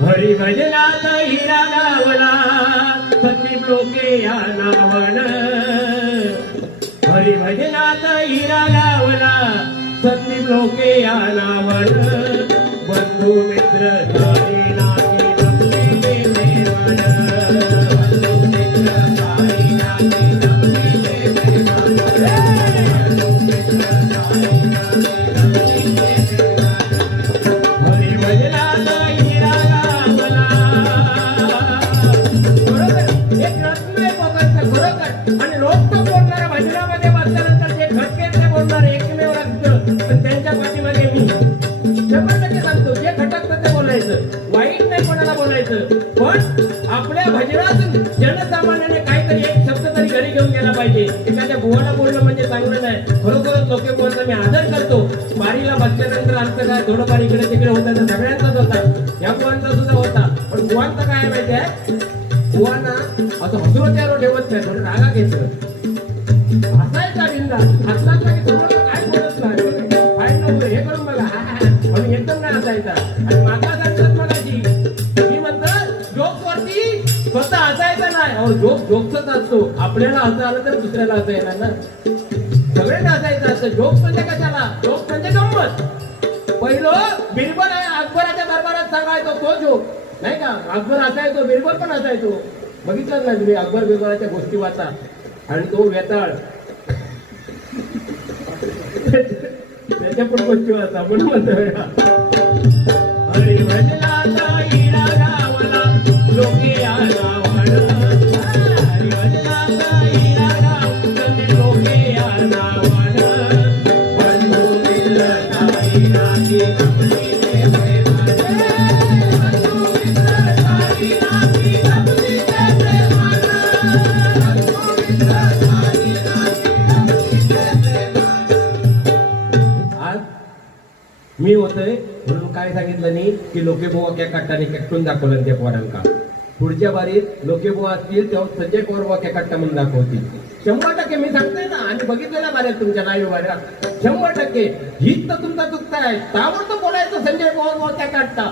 हरी भजनात हिरा गावला सती लोके या नावण हरी भजनात हिरा गावला सती लोके या नावण बंधू मित्र सारे नाती जमले देवाण बंधू मित्र सारे नाती जमले देवाण बंधू मित्र सारे नाती जमले देवाण हरी भजनात हिरा गावला बरोबर एक रत्न बघत बरोबर आणि रोज बोलणाऱ्या भजनामध्ये बसल्यानंतर जे खटके ते बोलणारे एकमेव रत्न पण त्यांच्या पाठीमागे मी 100% सांगतो जे खटकतं ते बोलायचं वाईट नाही कोणाला बोलायचं पण आपल्या भजनातून जनसामान्याने काहीतरी एक शब्द तरी घरी घेऊन गेला पाहिजे एखाद्या बुवाला बोलणं म्हणजे चांगलं नाही खरोखरच लोके बुवांचा मी आदर करतो बारीला बसल्यानंतर आमचं काय थोडंफार इकडे तिकडे होतं तर सगळ्यांचाच होता या बुवांचा सुद्धा होता पण बुवांचं काय माहिती आहे बुवांना असं हसरोत्यावर ठेवत नाही थोडं रागा घेतलं हसायचा बिंदा हसला की थोडं काय बोलत नाही हे करून बघा म्हणून एकदम नाही हसायचा आणि माता सांगतात मगाशी मी म्हणतात जोक वरती स्वतः हसायचा नाही और जोक जोकच असतो आपल्याला हसा आलं तर दुसऱ्याला हसा येणार ना सगळ्यांना हसायचं असतं जोक म्हणजे कशाला जोक म्हणजे गंमत पहिलं बिरबल अकबराच्या दरबारात सांगायचो तो जोक नाही का अकबर हसायचो बिरबल पण हसायचो बघितलंच नाही तुम्ही अकबर बिरबलाच्या गोष्टी वाचा आणि तो वेताळ त्याच्या पण गोष्टी वाचा म्हणून म्हणतो हरी भजनाचा हिरा गावला लोके या नावण हरी भजनाचा हिरा गावला लोके या नावण बंधू मित्र सारी नाती जमली देवाण बंधू मित्र सारी नाती जमली देवाण बंधू मित्र सारी नाती जमली देवाण आज मी होतोय म्हणून काय सांगितलं नाही की लोकेबुवा क्या कट्टाने कट्टून दाखवलं त्या पोरांका पुढच्या बारीत लोकेबुवा असतील तेव्हा संजय पवार बुवा क्या कट्टा म्हणून दाखवतील 100% मी सांगतोय ना आणि बघितलं ना बाहेर तुमच्या नाही बाहेर 100% हीच तर तुमचा चुकता आहे ताबडतोब बोलायचं संजय पवार बुवा क्या कट्टा